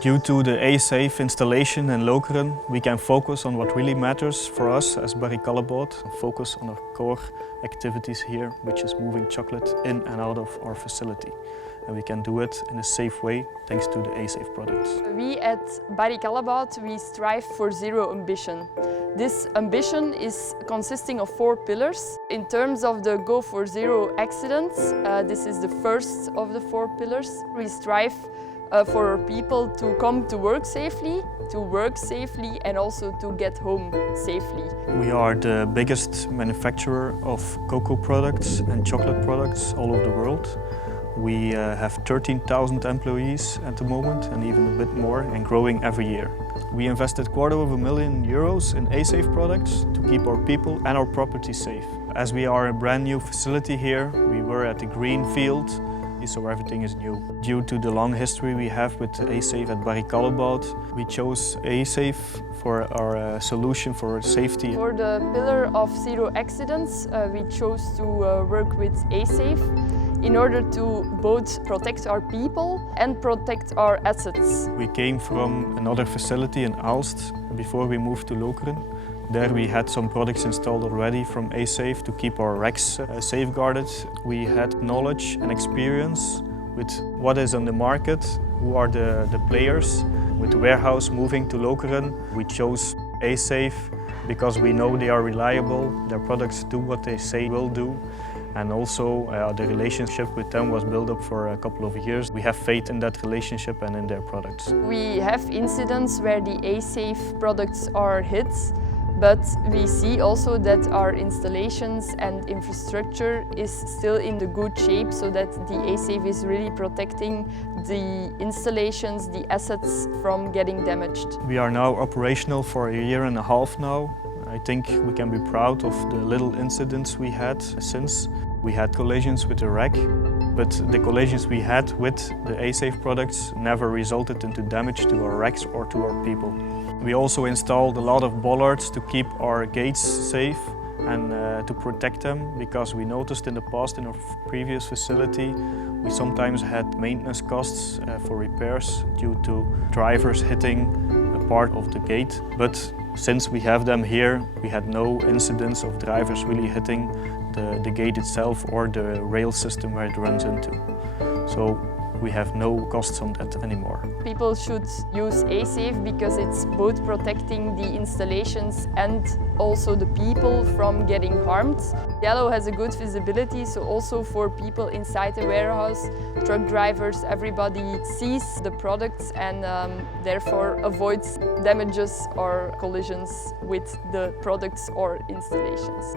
Due to the A-Safe installation in Lokeren, we can focus on what really matters for us as Barry Callebaut, and focus on our core activities here, which is moving chocolate in and out of our facility. And we can do it in a safe way thanks to the A-Safe products. We at Barry Callebaut, we strive for zero ambition. This ambition is consisting of 4 pillars. In terms of the Go for Zero accidents, this is the first of the 4 pillars. We strive for people to come to work safely, and also to get home safely. We are the biggest manufacturer of cocoa products and chocolate products all over the world. We have 13,000 employees at the moment, and even a bit more, and growing every year. We invested €250,000 in A-Safe products to keep our people and our property safe. As we are a brand new facility here, we were at the green field, so everything is new. Due to the long history we have with A-Safe at Barry Callebaut, we chose A-Safe for our solution for safety. For the pillar of zero accidents, we chose to work with A-Safe in order to both protect our people and protect our assets. We came from another facility in Aalst before we moved to Lokeren. There we had some products installed already from A-Safe to keep our racks safeguarded. We had knowledge and experience with what is on the market, who are the players. With the warehouse moving to Lokeren, we chose A-Safe because we know they are reliable, their products do what they say will do. And also the relationship with them was built up for a couple of years. We have faith in that relationship and in their products. We have incidents where the A-Safe products are hit, but we see also that our installations and infrastructure is still in the good shape, so that the A-Safe is really protecting the installations, the assets from getting damaged. We are now operational for a year and a half now. I think we can be proud of the little incidents we had since. We had collisions with the rack, but the collisions we had with the A-Safe products never resulted into damage to our racks or to our people. We also installed a lot of bollards to keep our gates safe and to protect them, because we noticed in the past in our previous facility we sometimes had maintenance costs for repairs due to drivers hitting a part of the gate. But since we have them here, we had no incidents of drivers really hitting the gate itself or the rail system where it runs into. So we have no costs on that anymore. People should use A-Safe because it's both protecting the installations and also the people from getting harmed. Yellow has a good visibility, so also for people inside the warehouse, truck drivers, everybody sees the products and therefore avoids damages or collisions with the products or installations.